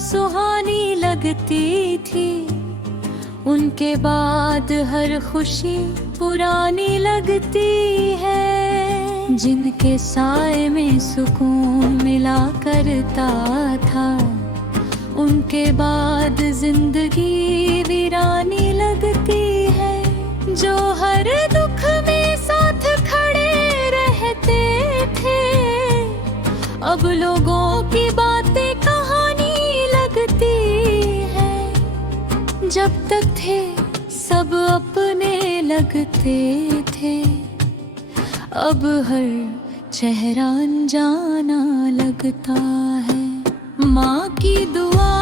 सुहानी लगती थी। उनके बाद हर खुशी पुरानी लगती है। जिनके साए में सुकून मिला करता था, उनके बाद जिंदगी वीरानी लगती है। जो हर दुख में साथ खड़े रहते थे, अब लोगों की बातें कहानी लगती है। जब तक थे सब अपने लगते थे, अब हर चेहरा अनजाना लगता है। माँ की दुआ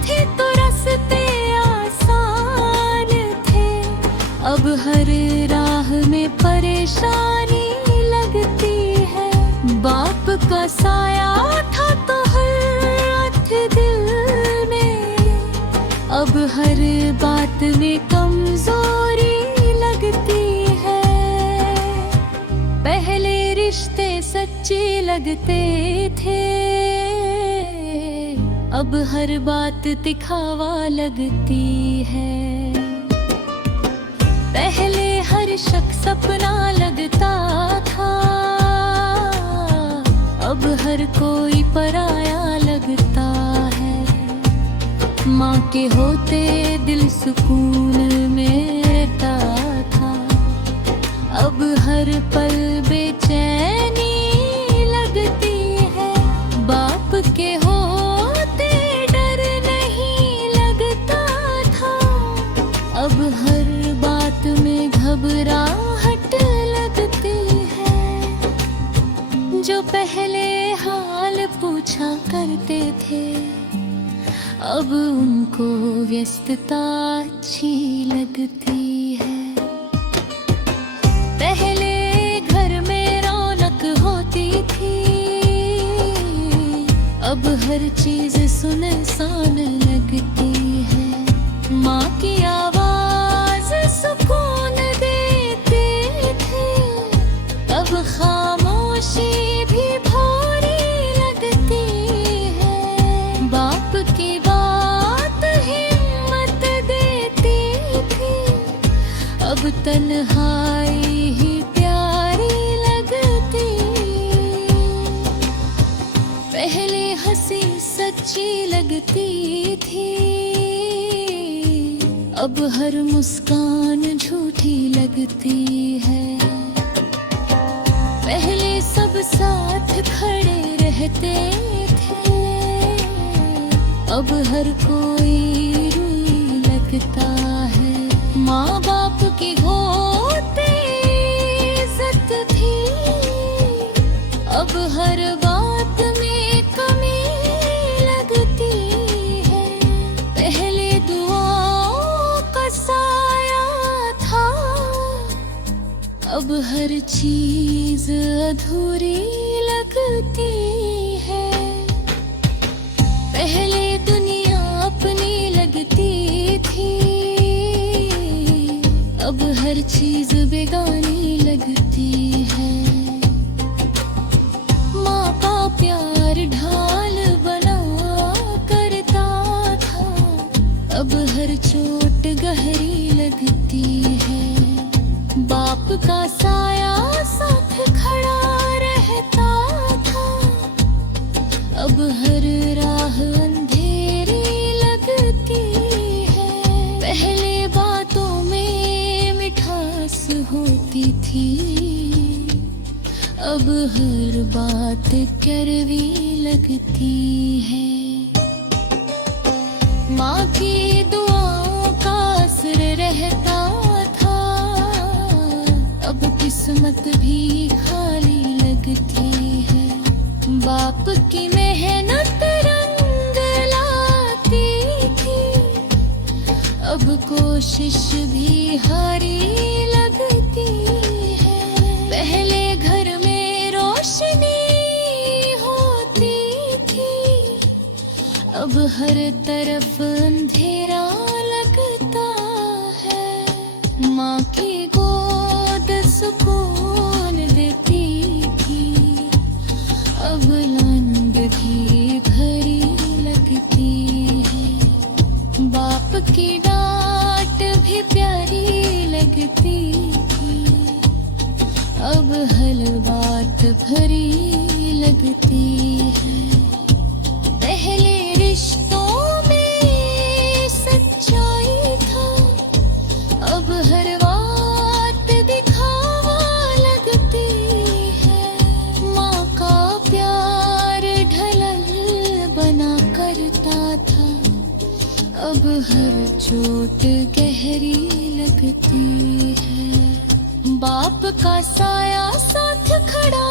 थी तो रास्ते आसान थे, अब हर राह में परेशानी लगती है। बाप का साया था तो हर रात दिल में, अब हर बात में कमजोरी लगती है। पहले रिश्ते सच्चे लगते थे, अब हर बात दिखावा लगती है। पहले हर शख्स अपना लगता था, अब हर कोई पराया लगता है। माँ के होते दिल सुकून में रहता था, अब हर पल बेचैनी लगती है। बाप के होते डर नहीं लगता था, अब हर बात में घबराहट लगती है। जो पहले हाल पूछा करते थे, अब उनको व्यस्तता अच्छी लगती है। पहले घर में रौनक होती थी, अब हर चीज सुनसान लगती है। माँ की आवाज सुकून देती थी, अब खामोशी भी भारी लगती है। बाप की बात हिम्मत देती थी, अब तन्हाई ही प्यारी लगती। पहले हंसी सच्ची लगती थी, अब हर मुस्कान झूठी लगती है। पहले सब साथ खड़े रहते थे, अब हर कोई रूई लगता है। माँ बाप की होते इज्जत थी, अब हर बात में कमी लगती है। पहले दुआओं का साया था, अब हर चीज अधूरी लगती है। पहले दुनिया अपनी लगती थी, अब हर चीज बेगानी लगती है। माँ का प्यार ढाल बना करता था, अब हर चोट गहरी लगती है। बाप का साया साथ खड़ा रहता था, अब हर राह अंधेरी लगती है। पहले बातों में मिठास होती थी, अब हर बात कड़वी लगती है। माँ की दुआओं का असर रहता था, अब किस्मत भी खाली लगती है। बाप की मेहनत रंग लाती थी, अब कोशिश भी हारी लगती है। पहले घर में रोशनी होती थी, अब हर तरफ अंधेरा लगता है। माँ की गोद सुकून देती थी, अब लंदगी भरी लगती लगती है। बाप की डांट भी प्यारी लगती थी, अब हर बात भरी लगती है। पहले रिश्तों में सच्चाई था, अब हर बात दिखावा लगती है। माँ का प्यार ढलल बना करता था, अब हर चोट गहरी लगती है। बाप का साया साथ खड़ा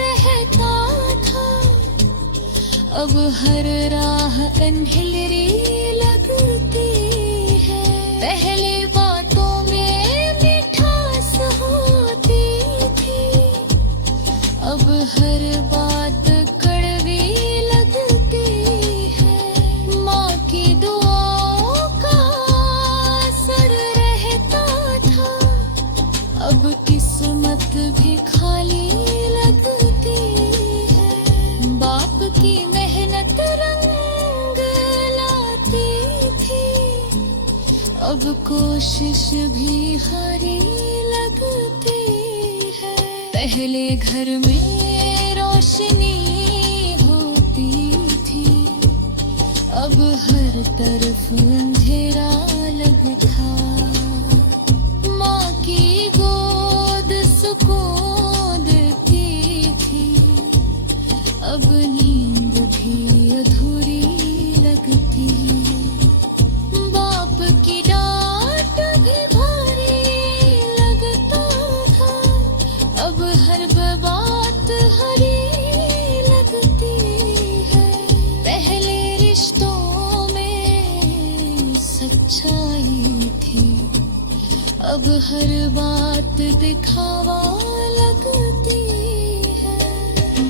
रहता था, अब हर राह अंधेरी लगती है। पहले बातों में मिठास होती थी, अब हर बात कड़वी लगती है। माँ की दुआओं का असर रहता था, अब किस्मत भी खाली लगती है। बाप की मेहनत रंग लाती थी, अब कोशिश भी हारी लगती है। पहले घर में रोशनी होती थी, अब हर तरफ अंधेरा लगता। माँ की गोद सुकून देती थी, अब नींद भी अधूरी लगती। बाप की डांट भी भारी लगता था, अब हर बात हरी लगती है। पहले रिश्तों में सच्चाई थी, अब हर बात दिखावा लगती है।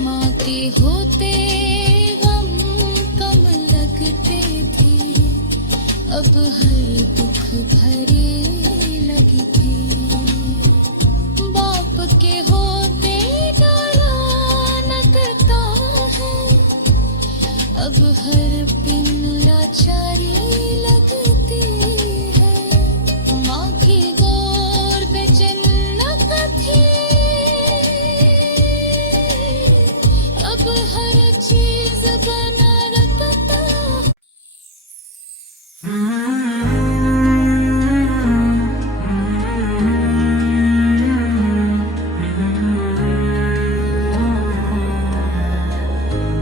माँ के होते गम कम लगते थे, अब हर दुख भरे लगते। बाप के होते डाला नकता है, अब हर पिन लाचारी लगती है। माँ की गोर पे जन्नत थी, अब हर चीज बना रखता।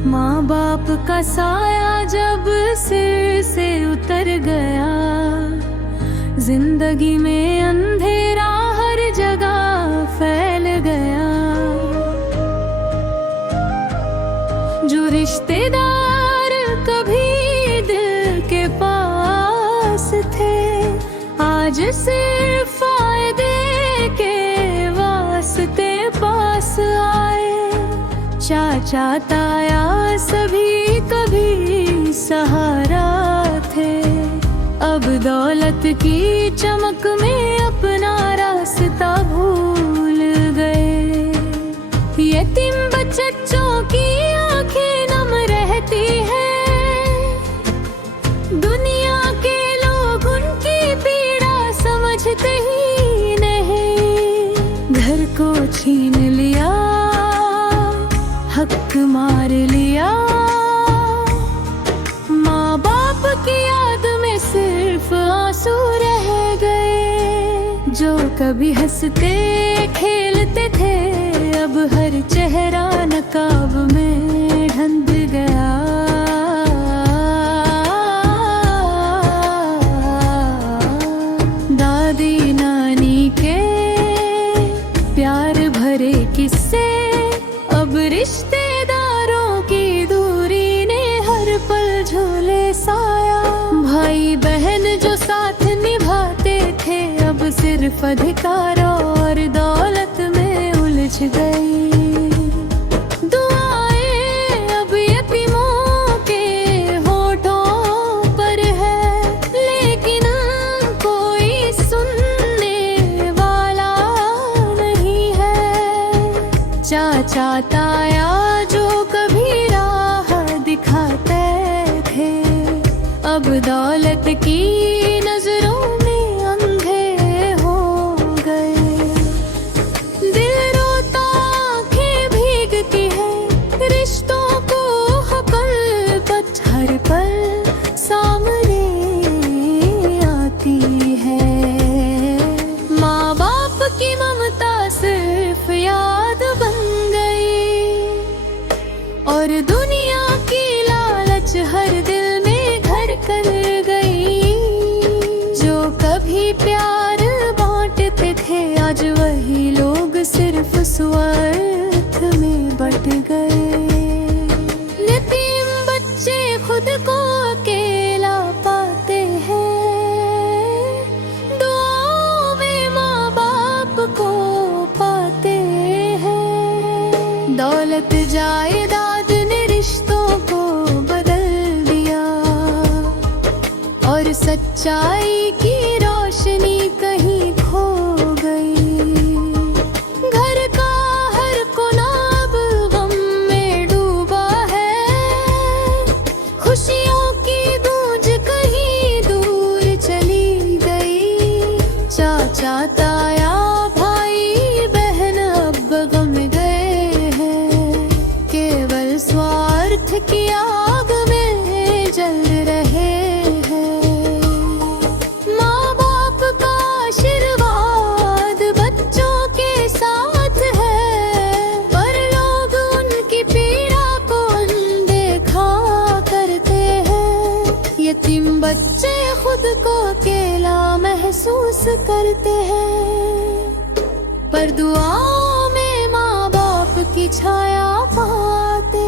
माँ बाप का साया जब सिर से उतर गया, जिंदगी में अंधेरा हर जगह फैल गया। जो रिश्तेदार कभी दिल के पास थे, आज सिर्फ फायदे के वास्ते पास आए। चाचा ताया सभी कभी सहारा थे, अब दौलत की चमक में अपना रास्ता भूल गए। यतीम बच्चों की आंखें नम रहती हैं, दुनिया के लोग उनकी पीड़ा समझते ही नहीं। घर को छीन लिया, हक मार लिया, माँ बाप की याद में सिर्फ आंसू रह गए। जो कभी हंसते खेलते थे, अब हर चेहरा नकाब में ढंध गया। दादी नानी के प्यार भरे किस्से, अब रिश्तेदारों की दूरी ने हर पल झोले साया। भाई बहन जो साथ निभाते थे, अब सिर्फ अधिकार और दौलत में उलझ गई। दुआएं अब यतीमों के होठों पर है, लेकिन कोई सुनने वाला नहीं है। चाचा ताया जो कभी राह दिखाते थे, अब दौलत की नजरों में अंधे हो गए। दिल रोता, आंखें भीगती है, रिश्तों को हकलबत हर पल सामने आती है। माँ बाप की ममता सिर्फ याद बन गई और दुनिया की लालच हर दिल कर गई। जो कभी प्यार बांटते थे आज वही लोग सिर्फ स्वार्थ में बट गए। यतीम बच्चे खुद को अकेला पाते हैं, दुआओं में माँ बाप को पाते हैं। दौलत जायदाद ने रिश्तों को और सच्चाई की रोशनी कहीं खो गई। घर का हर कोना अब गम में डूबा है, खुशियों की गूंज कहीं दूर चली गई। चाचा ताया भाई बहन अब गम गए हैं, केवल स्वार्थ की आग में जल रहे। यतीम बच्चे खुद को अकेला महसूस करते हैं, पर दुआओं में माँ बाप की छाया पाते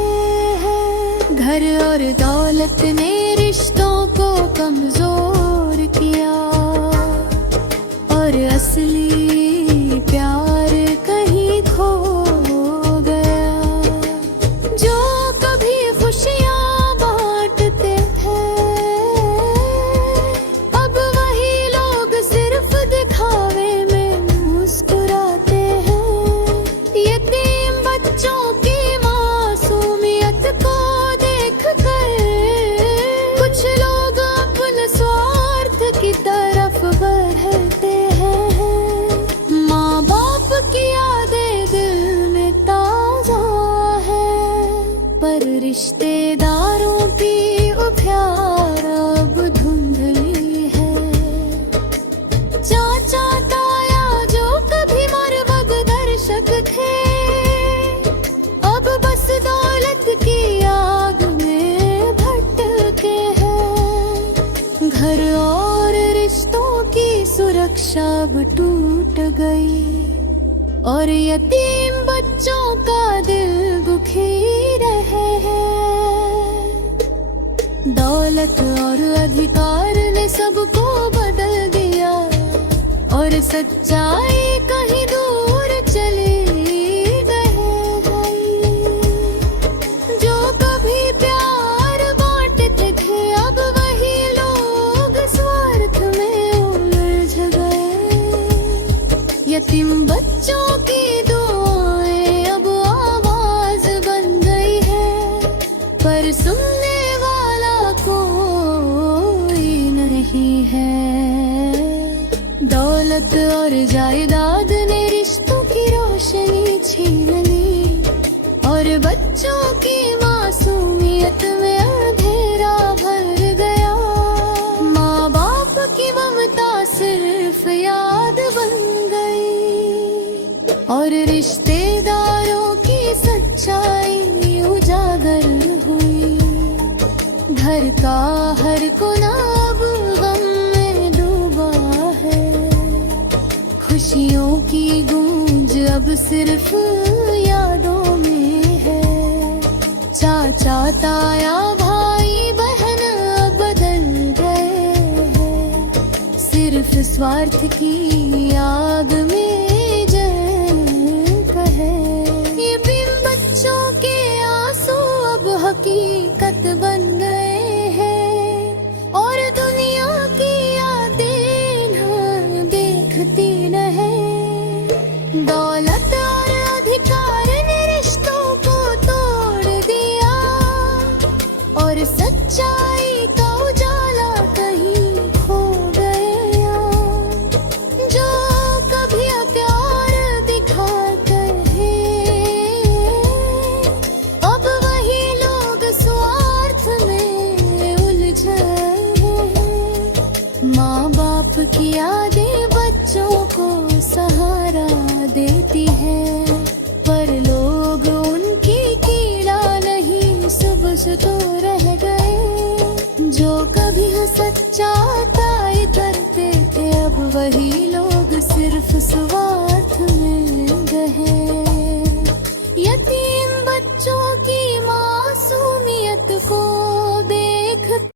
हैं। घर और दौलत ने रिश्तों को कमजोर किया और असली प्यार कहीं खो गया। जो कभी खुशियाँ रिश्तेदारों की प्यार अब धुंधली है। चाचा ताया जो कभी मरमग दर्शक थे, अब बस दौलत की आग में भटके हैं। घर और रिश्तों की सुरक्षा अब टूट गई और यतीम बच्चों का दिल दुखी रहे हैं। दौलत और अधिकार ने सबको बदल दिया और सच्चाई कहीं दूर चली गई। जो कभी प्यार बांटते थे अब वही लोग स्वार्थ में उलझ गए। यतीम बच्चों की दुआएं अब आवाज बन गई है, पर सुनने वाला कोई नहीं है। दौलत और जायदाद ने रिश्तों की रोशनी छीन ली और बच्चों की मासूमियत में अंधेरा भर गया। माँ बाप की ममता सिर्फ याद बन गई और रिश्तेदारों की सच्चाई उजागर हुई। घर का हर कोना अब गम में डूबा है, खुशियों की गूंज अब सिर्फ यादों में है। चाचा ताया भाई बहन अब बदल गए हैं, सिर्फ स्वार्थ की आग में जल कहे। ये बिन बच्चों के आंसू अब हकीकत बन गए हैं और दुनिया की यादें न देखती रहे। दौलत और अधिकार ने रिश्तों को तोड़ दिया और सच्चाई का उजाला की यादें बच्चों को सहारा देती है, पर लोग उनकी कीड़ा नहीं सुबह से तो